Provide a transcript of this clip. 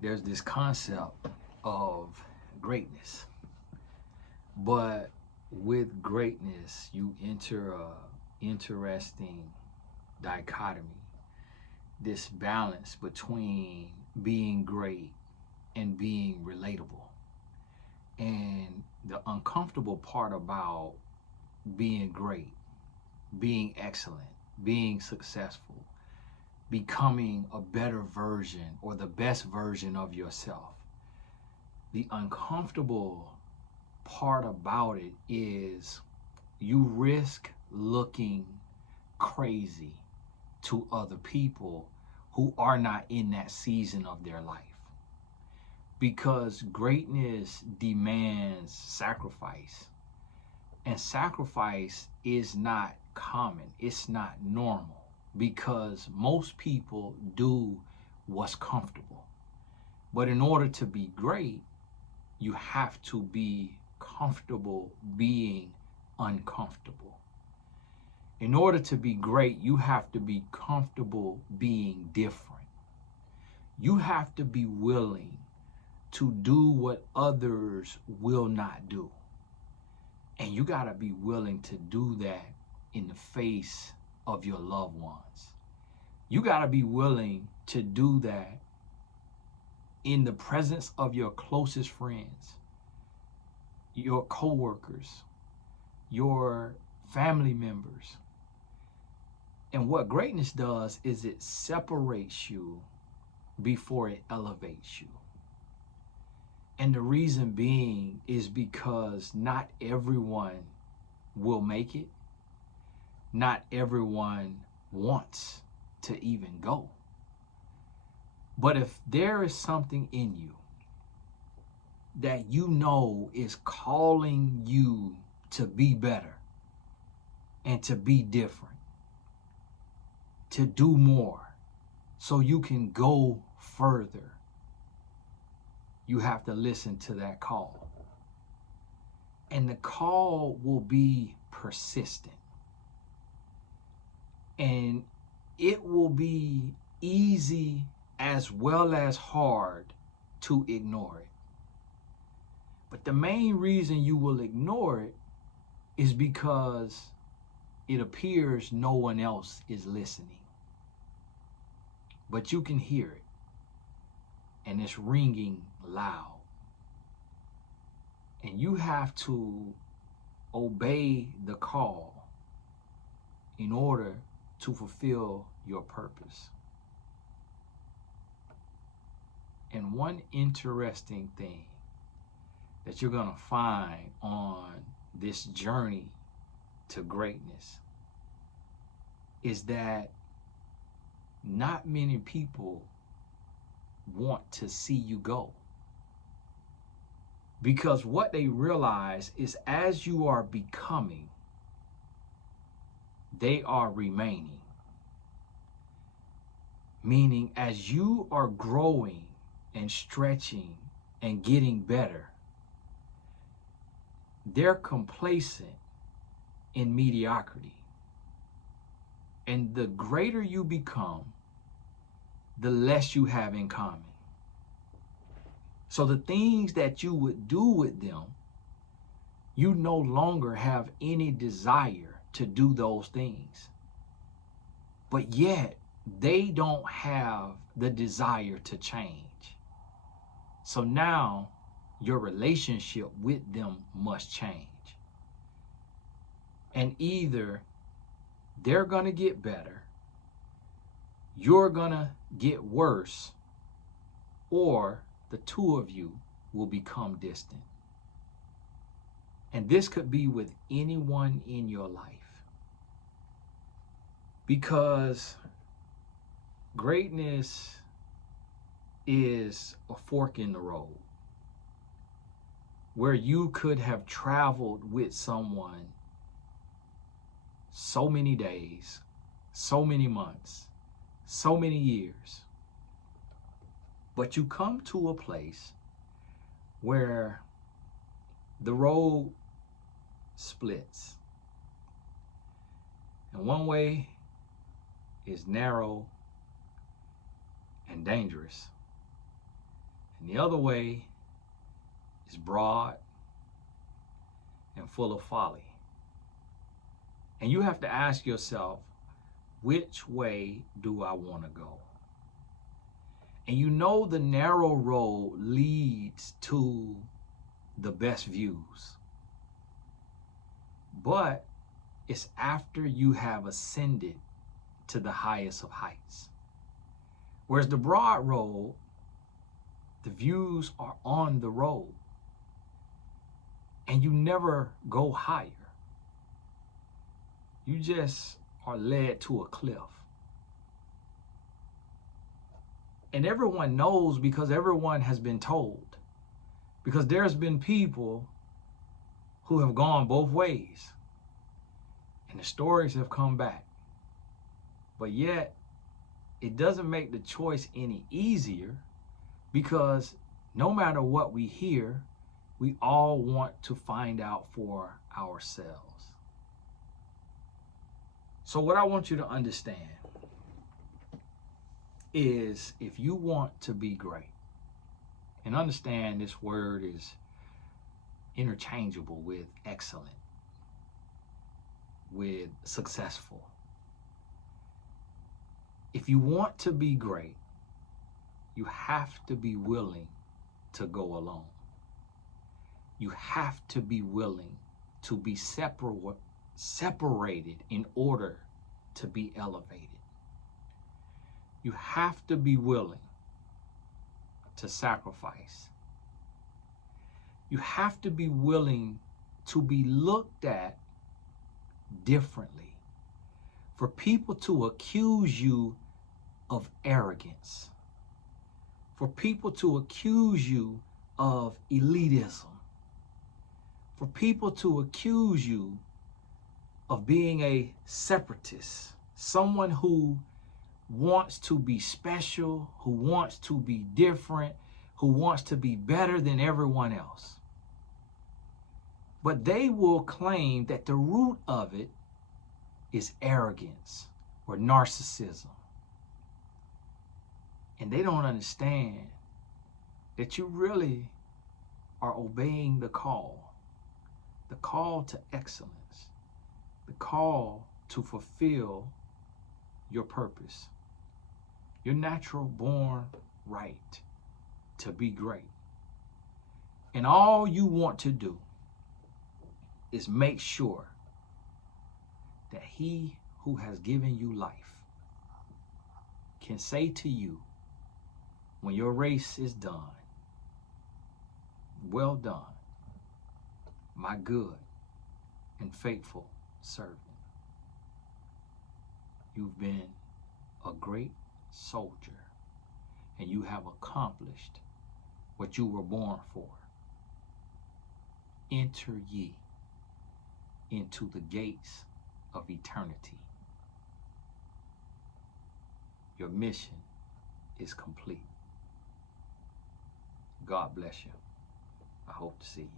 there's this concept of greatness, but with greatness, you enter a interesting dichotomy, this balance between being great and being relatable. And the uncomfortable part about being great, being excellent, being successful, becoming a better version or the best version of yourself. The uncomfortable part about it is you risk looking crazy to other people who are not in that season of their life. Because greatness demands sacrifice, and sacrifice is not common, it's not normal, because most people do what's comfortable. But in order to be great, you have to be comfortable being uncomfortable. In order to be great, you have to be comfortable being different. You have to be willing to do what others will not do. And you got to be willing to do that in the face of your loved ones. You got to be willing to do that in the presence of your closest friends, your coworkers, your family members. And what greatness does is it separates you before it elevates you. And the reason being is because not everyone will make it. Not everyone wants to even go. But if there is something in you that you know is calling you to be better and to be different, to do more, so you can go further, you have to listen to that call. And the call will be persistent. And it will be easy as well as hard to ignore it. But the main reason you will ignore it is because it appears no one else is listening. But you can hear it, and it's ringing loud. And you have to obey the call in order to fulfill your purpose. And one interesting thing that you're going to find on this journey to greatness is that not many people want to see you go. Because what they realize is as you are becoming, they are remaining. Meaning, as you are growing and stretching and getting better, they're complacent in mediocrity. And the greater you become, the less you have in common. So the things that you would do with them, you no longer have any desire to do those things. But yet, they don't have the desire to change. So now, your relationship with them must change. And either they're going to get better, you're going to get worse, or the two of you will become distant. And this could be with anyone in your life. Because greatness is a fork in the road where you could have traveled with someone so many days, so many months, so many years. But you come to a place where the road splits. And one way is narrow and dangerous. the other way is broad and full of folly. And you have to ask yourself, which way do I want to go? And you know the narrow road leads to the best views. But it's after you have ascended to the highest of heights. Whereas the broad road, the views are on the road. And you never go higher. You just are led to a cliff. And everyone knows because everyone has been told. Because there's been people who have gone both ways. And the stories have come back. But yet, it doesn't make the choice any easier because no matter what we hear, we all want to find out for ourselves. So what I want you to understand is if you want to be great, and understand this word is interchangeable with excellent, with successful. If you want to be great, you have to be willing to go alone. You have to be willing to be separated in order to be elevated. You have to be willing to sacrifice. You have to be willing to be looked at differently. For people to accuse you of arrogance. For people to accuse you of elitism. For people to accuse you of being a separatist, someone who wants to be special, who wants to be different, who wants to be better than everyone else. But they will claim that the root of it is arrogance or narcissism. And they don't understand that you really are obeying the call to excellence, the call to fulfill your purpose, your natural born right to be great. And all you want to do is make sure that he who has given you life can say to you when your race is done, well done, my good and faithful servant. You've been a great soldier and you have accomplished what you were born for. Enter ye into the gates of eternity. Your mission is complete. God bless you. I hope to see you.